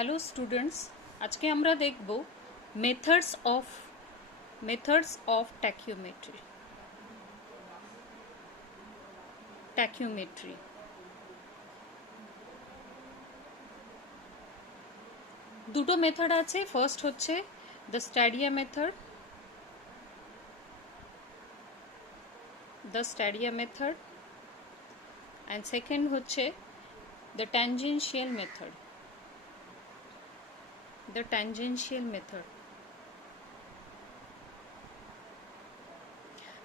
Hello students, আজকে আমরা দেখব মেথডস অফ ট্যাকিওমেট্রি। দুটো মেথড আছে। ফার্স্ট হচ্ছে দ্য স্ট্যাডিয়া মেথড, অ্যান্ড সেকেন্ড হচ্ছে দ্য ট্যানজেনশিয়াল মেথড।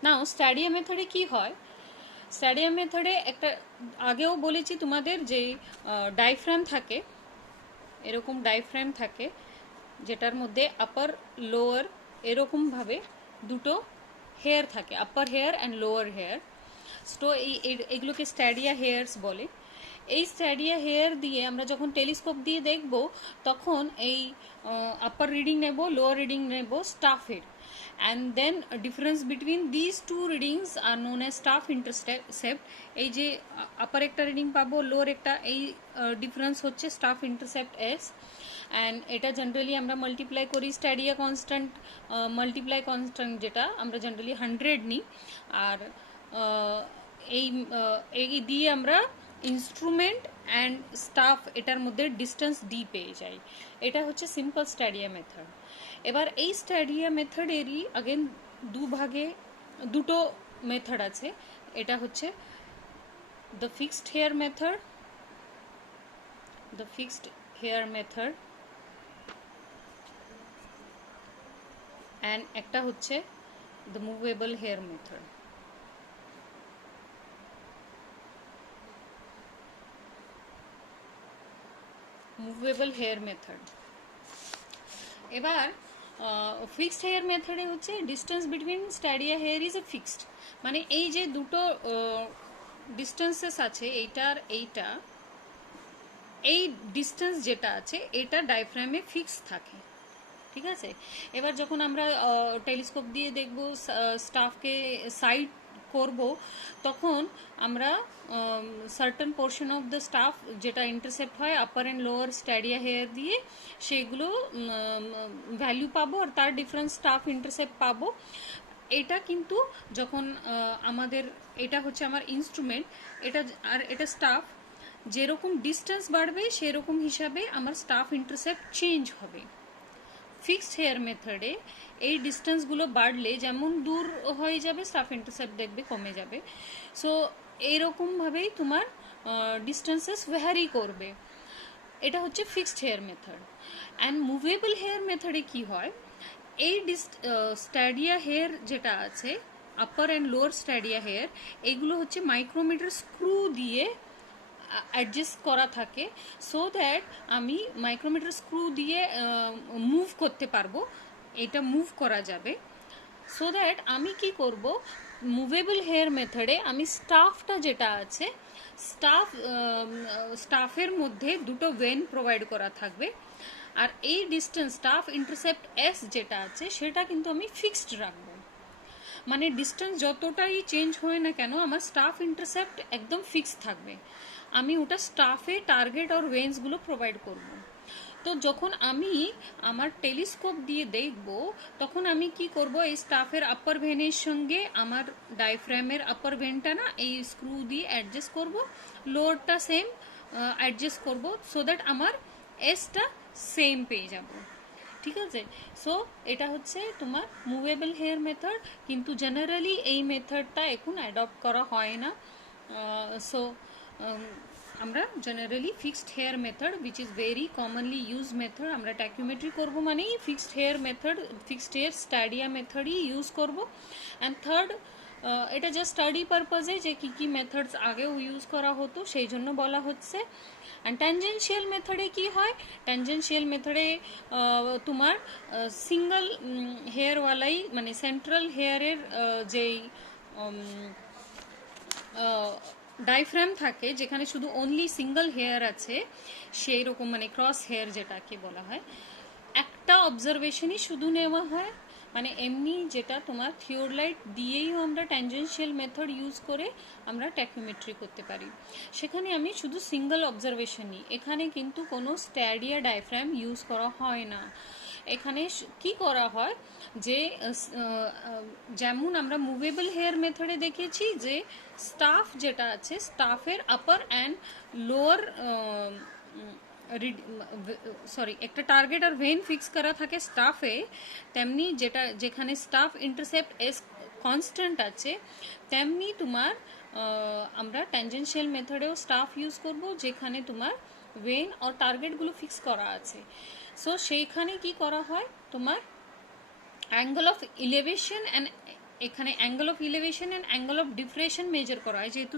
নাও স্ট্যাডিয়া মেথডে কি হয়? স্ট্যাডিয়া মেথডে একটা আগেও বলেছি তোমাদের যে ডায়াফ্রাম থাকে, এরকম ডায়াফ্রাম থাকে যেটার মধ্যে আপার লোয়ার এরকমভাবে দুটো হেয়ার থাকে, আপার হেয়ার অ্যান্ড লোয়ার হেয়ার। তো এগুলোকে স্ট্যাডিয়া হেয়ার্স বলে। এই স্ট্যাডিয়া হেয়ার দিয়ে আমরা যখন টেলিস্কোপ দিয়ে দেখব তখন এই আপার রিডিং নেব, লোয়ার রিডিং নেব স্টাফের, and then difference between these two readings are known as staff intercept। এই যে আপার একটা রিডিং পাবো, লোয়ার একটা, এই ডিফারেন্স হচ্ছে স্টাফ ইন্টারসেপ্ট এস। অ্যান্ড এটা জেনারেলি আমরা মাল্টিপ্লাই করি স্ট্যাডিয়া কনস্ট্যান্ট, মাল্টিপ্লাই কনস্ট্যান্ট যেটা আমরা জেনারেলি 100 নিই, আর এই দিয়ে আমরা ইনস্ট্রুমেন্ট অ্যান্ড স্টাফ এটার মধ্যে ডিস্টেন্স ডি পেয়ে যাই। এটা হচ্ছে সিম্পল স্ট্যাডিয়া মেথড। এবার এই স্ট্যাডিয়া মেথডেরই আগেন দুটো মেথড আছে। এটা হচ্ছে the fixed hair method, and একটা হচ্ছে দ্য মুভেবল হেয়ার মেথড। এবার ফিক্সড হেয়ার মেথডে হচ্ছে distance between stadia hair is a fixed, মানে এই যে দুটো ডিস্টেন্সেস আছে, এইটা এই ডিস্টেন্স যেটা আছে এটা ডায়াফ্রামে ফিক্স থাকে, ঠিক আছে। এবার যখন আমরা টেলিস্কোপ দিয়ে দেখব, স্টাফকে সাইড করব, তখন আমরা certain portion of the staff যেটা ইন্টারসেপ্ট হয় আপার অ্যান্ড লোয়ার স্ট্যাডিয়া হেয়ার দিয়ে, সেগুলো ভ্যালু পাবো আর তার ডিফারেন্স স্টাফ ইন্টারসেপ্ট পাবো। এটা কিন্তু যখন আমাদের এটা হচ্ছে আমার ইনস্ট্রুমেন্ট, এটা স্টাফ, যেরকম ডিস্টেন্স বাড়বে সেরকম হিসাবে আমার স্টাফ ইন্টারসেপ্ট চেঞ্জ হবে। ফিক্সড হেয়ার মেথডে এই ডিস্টেন্সগুলো বাড়লে যেমন দূর হয়ে যাবে, স্টাফ ইন্টারসেপ্ট দেখবে কমে যাবে। সো এইরকমভাবেই তোমার ডিস্টেন্সেস ভ্যারি করবে। এটা হচ্ছে fixed hair method. And movable hair মেথডে কি হয়, এই স্ট্যাডিয়া হেয়ার যেটা আছে, upper and lower stadia hair, এগুলো হচ্ছে মাইক্রোমিটার স্ক্রু দিয়ে অ্যাডজাস্ট করা থাকে, সো দ্যাট আমি মাইক্রোমিটার স্ক্রু দিয়ে মুভ করতে পারবো, এটা মুভ করা যাবে। সো দ্যাট আমি কি করব, মুভেবল হেয়ার মেথডে আমি স্টাফটা যেটা আছে, স্টাফের মধ্যে দুটো ভেন প্রোভাইড করা থাকবে, আর এই ডিস্টেন্স স্টাফ ইন্টারসেপ্ট এস যেটা আছে সেটা কিন্তু আমি ফিক্সড রাখবো। মানে ডিস্টেন্স যতটাই চেঞ্জ হয় না কেন আমার স্টাফ ইন্টারসেপ্ট একদম ফিক্সড থাকবে। আমি ওটা স্টাফে টার্গেট আর ভেন্সগুলো প্রোভাইড করব। তো যখন আমি আমার টেলিস্কোপ দিয়ে দেখব তখন আমি কি করব, এই স্টাফের আপার ভেনের সঙ্গে আমার ডায়াফ্রামের আপার ভেনটা না এই স্ক্রু দিয়ে অ্যাডজাস্ট করব, লোয়ারটা সেম অ্যাডজাস্ট করব, সো দ্যাট আমার এসটা সেম পেয়ে যাব, ঠিক আছে। সো এটা হচ্ছে তোমার মুভেবল হেয়ার মেথড, কিন্তু জেনারেলি এই মেথডটা এখন অ্যাডপ্ট করা হয় না। সো আমরা generally fixed hair method, which is very commonly use method, আমরা ট্যাকিওমেট্রি করবো মানেই ফিক্সড হেয়ার স্ট্যাডিয়া মেথডই ইউজ করব। অ্যান্ড থার্ড, এটা জাস্ট স্টাডি পারপাজে যে কী মেথডস আগেও ইউজ করা হতো সেই জন্য বলা হচ্ছে। অ্যান্ড ট্যানজেনশিয়াল মেথডে কি হয়, ট্যানজেনশিয়াল মেথডে তোমার সিঙ্গল হেয়ারওয়ালাই, মানে সেন্ট্রাল হেয়ারের যেই ডায়াফ্রাম থাকে যেখানে শুধু অনলি সিঙ্গল হেয়ার আছে, সেই রকম, মানে ক্রস হেয়ার যেটাকে বলা হয়, একটা অবজারভেশনই শুধু নেওয়া হয়, মানে এমনি যেটা তোমার থিওরলাইট দিয়েইও আমরা ট্যানজেনশিয়াল মেথড ইউজ করে আমরা ট্যাকিওমেট্রি করতে পারি। সেখানে আমি শুধু সিঙ্গেল অবজারভেশন নিই, এখানে কিন্তু কোনো স্ট্যাডিয়া ডায়াফ্রাম ইউজ করা হয় না। এখানে কি করা হয় যে যেমন আমরা মুভেবল হেয়ার মেথডে দেখেছি যে স্টাফ যেটা আছে স্টাফের আপার অ্যান্ড লোয়ার সরি একটা টার্গেট আর ভেন ফিক্স করা থাকে স্টাফে, তেমনি যেখানে স্টাফ ইন্টারসেপ্ট এস কনস্ট্যান্ট আছে তেমনি তোমার আমরা ট্যানজেনশিয়াল মেথডেও স্টাফ ইউজ করব যেখানে তোমার ভেন আর টার্গেটগুলো ফিক্স করা আছে। সো সেইখানে কি করা হয় তোমার অ্যাঙ্গেল অফ ইলেভেশন অ্যান্ড এখানে angle of elevation and angle of depression measure করা হয়, যেহেতু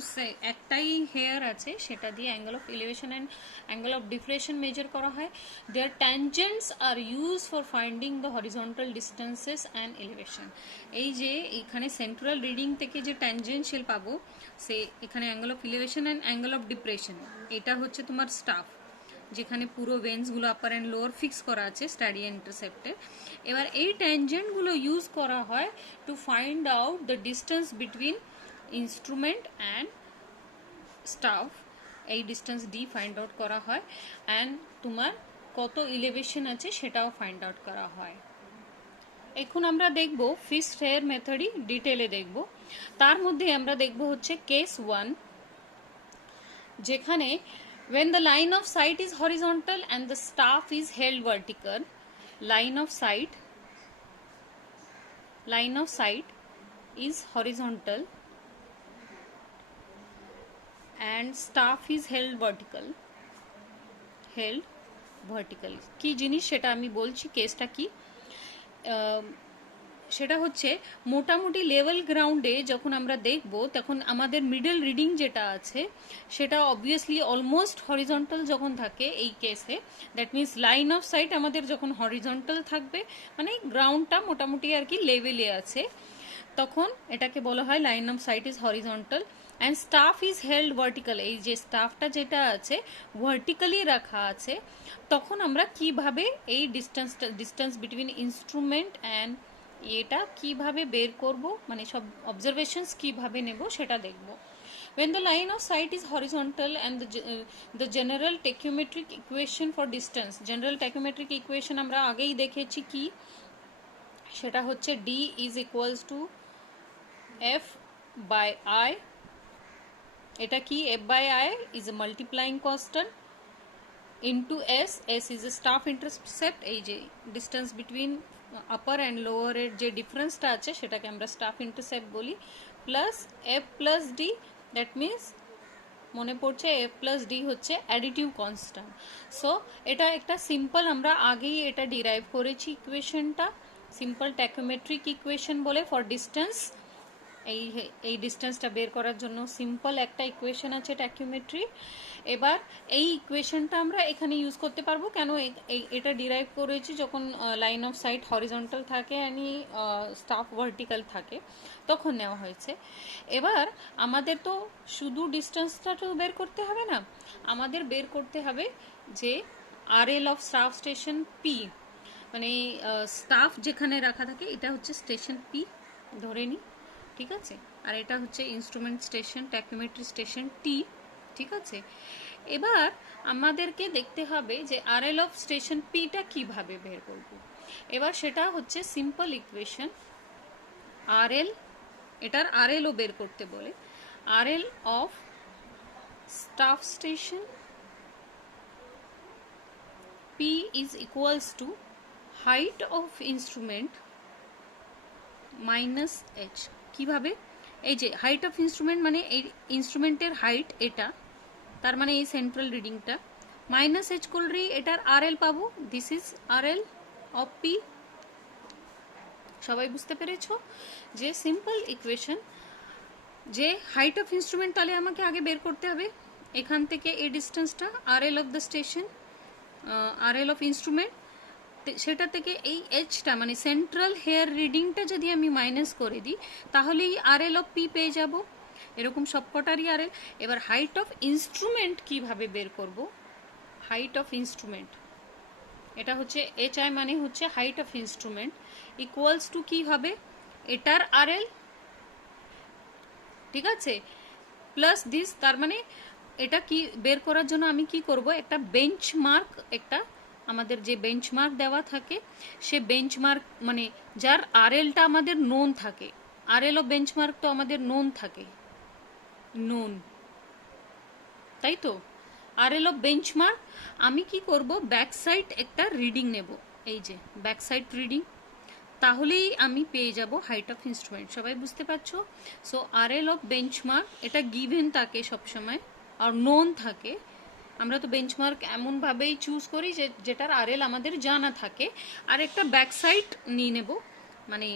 একটাই হেয়ার আছে সেটা দিয়ে angle of elevation and angle of depression measure করা হয়। Their tangents are use for finding the horizontal distances and elevation. এই যে এখানে সেন্ট্রাল রিডিং থেকে যে ট্যানজেনশিয়াল পাবো সে এখানে angle of elevation and angle of depression, এটা হচ্ছে তোমার স্টাফ যেখানে পুরো ভেন্সগুলো আপার অ্যান্ড লোয়ার ফিক্স করা আছে স্ট্যাডিয়া ইন্টারসেপ্টে। এবার এই ট্যানজেন্টগুলো ইউজ করা হয় to find out the distance between instrument and staff. এই ডিস্টেন্স ডি ফাইন্ড আউট করা হয় অ্যান্ড তোমার কত ইলেভেশন আছে সেটাও ফাইন্ড আউট করা হয়। এখন আমরা দেখব ফিক্সড হেয়ার মেথডই ডিটেলে দেখব। তার মধ্যে আমরা দেখব হচ্ছে কেস 1, যেখানে when the line of sight is horizontal and the staff is held vertical, line of sight is horizontal and staff is held vertical কি জিনিস সেটা আমি বলছি। কেসটা কি সেটা হচ্ছে মোটামুটি লেভেল গ্রাউন্ডে যখন আমরা দেখব তখন আমাদের মিডল রিডিং যেটা আছে সেটা অবভিয়াসলি অলমোস্ট হরিজন্টাল যখন থাকে এই কেসে, that means line of sight আমাদের যখন হরিজন্টাল থাকবে মানে গ্রাউন্ডটা মোটামুটি আর কি লেভেলে আছে, তখন এটাকে বলা হয় line of sight is horizontal and staff is held vertical. এই যে স্টাফটা যেটা আছে ভার্টিক্যালি রাখা আছে, তখন আমরা কিভাবে এই ডিস্টেন্স বিটুইন ইনস্ট্রুমেন্ট অ্যান্ড এটা কিভাবে বের করব, মানে সব অবজারভেশনস কিভাবে নেব সেটা দেখব। When the line of sight is horizontal and the general tachymetric equation for distance, general tachymetric equation আমরা আগেই দেখেছি কি, সেটা হচ্ছে d is equals to f by I। এটা কি f by I is a multiplying constant into s is a staff intercept। এই যে distance between আপার অ্যান্ড লোয়ারের যে ডিফারেন্সটা আছে সেটাকে আমরা স্টাফ ইন্টারসেপ্ট বলি, plus F plus D, that means মনে পড়ছে এফ প্লাস ডি হচ্ছে অ্যাডিটিভ কনস্ট্যান্ট। সো এটা একটা সিম্পল, আমরা আগেই এটা ডিরাইভ করেছি ইকুয়েশনটা, সিম্পল ট্যাকোমেট্রিক ইকুয়েশন বলে ফর ডিস্টেন্স। এই ডিস্টেন্সটা বের করার জন্য সিম্পল একটা ইকুয়েশন আছে ট্যাকিওমেট্রি। এবার এই ইকুয়েশনটা আমরা এখানে ইউজ করতে পারবো কেন, এটা ডিরাইভ করেছি যখন লাইন অফ সাইট হরিজন্টাল থাকে অ্যান্ড স্টাফ ভার্টিক্যাল থাকে তখন নেওয়া হয়েছে। এবার আমাদের তো শুধু ডিস্টেন্সটা তো বের করতে হবে না, আমাদের বের করতে হবে যে RL of staff station P, মানে স্টাফ যেখানে রাখা থাকে এটা হচ্ছে স্টেশন পি ধরে নিই, ঠিক আছে, আর এটা হচ্ছে ইনস্ট্রুমেন্ট স্টেশন ট্যাকিওমেট্রি স্টেশন টি, ঠিক আছে। এবার আমাদেরকে দেখতে হবে যে আরএল অফ স্টেশন পিটা কিভাবে বের করব। এবার সেটা হচ্ছে সিম্পল ইকুয়েশন আরএল, এটার আরএলও বের করতে বলে, RL of staff station P is equals to height of instrument minus H. কিভাবে, এই যে হাইট অফ ইনস্ট্রুমেন্ট মানে এই ইনস্ট্রুমেন্টের হাইট এটা, তার মানে এই সেন্ট্রাল রিডিংটা, মাইনাস এইচ করলেই এটার আরএল পাবো, this is RL of P. সবাই বুঝতে পেরেছো যে সিম্পল ইকুয়েশন, যে হাইট অফ ইনস্ট্রুমেন্ট তাহলে আমাকে আগে বের করতে হবে এখান থেকে এই ডিস্টেন্সটা, RL of the station RL of instrument, সেটা থেকে এই এইচটা মানে সেন্ট্রাল হেয়ার রিডিংটা যদি আমি মাইনাস করে দিই তাহলেই আরএল অফ পি পেয়ে যাব, এরকম সবকটারই আরএল। এবার হাইট অফ ইনস্ট্রুমেন্ট কিভাবে বের করব, হাইট অফ ইনস্ট্রুমেন্ট এটা হচ্ছে এইচ আই মানে হচ্ছে height of instrument equals to কি হবে এটার আরএল, ঠিক আছে, প্লাস দিস। তার মানে এটা কি বের করার জন্য আমি কি করব, একটা বেঞ্চমার্ক, একটা আমাদের যে বেঞ্চমার্ক দেওয়া থাকে সে বেঞ্চমার্ক মানে যার আরএলটা আমাদের নোন থাকে, আরএল ও বেঞ্চমার্ক তো আমাদের নোন থাকে, নোন, তাই তো। আরএল অফ বেঞ্চমার্ক আমি কি করব, ব্যাক সাইড একটা রিডিং নেব, এই যে ব্যাক সাইড রিডিং, তাহলেই আমি পেয়ে যাব হাইট অফ ইনস্ট্রুমেন্ট। সবাই বুঝতে পারছো? সো আরএল অফ বেঞ্চমার্ক এটা গিভেন থাকে সবসময় আর নোন থাকে। আমরা তো বেঞ্চমার্ক এমনভাবেই চুজ করি যে যেটার আরএল আমাদের জানা থাকে, আর একটা ব্যাক সাইড নিয়ে নেব, মানে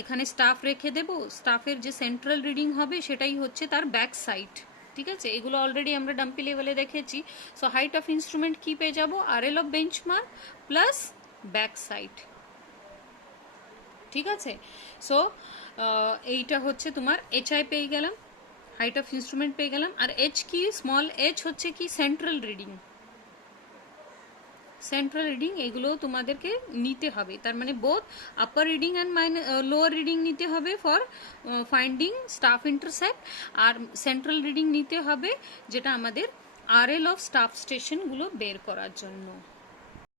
এখানে স্টাফ রেখে দেব, স্টাফের যে সেন্ট্রাল রিডিং হবে সেটাই হচ্ছে তার ব্যাক সাইড, ঠিক আছে। এগুলো অলরেডি আমরা ডাম্পি লেভেলে দেখেছি। সো হাইট অফ ইনস্ট্রুমেন্ট কি পেয়ে যাব, RL of benchmark plus back side, ঠিক আছে। সো এইটা হচ্ছে তোমার এইচ আই পেয়ে গেলাম, হাইট অফ ইনস্ট্রুমেন্ট পেয়ে গেলাম। আর এইচ কি, স্মল এইচ হচ্ছে কি সেন্ট্রাল রিডিং, সেন্ট্রাল রিডিং এগুলো তোমাদেরকে নিতে হবে। তার মানে both upper reading and lower reading নিতে হবে ফর ফাইন্ডিং স্টাফ ইন্টারসেপ্ট, আর সেন্ট্রাল রিডিং নিতে হবে যেটা আমাদের আরএল অফ স্টাফ স্টেশনগুলো বের করার জন্য।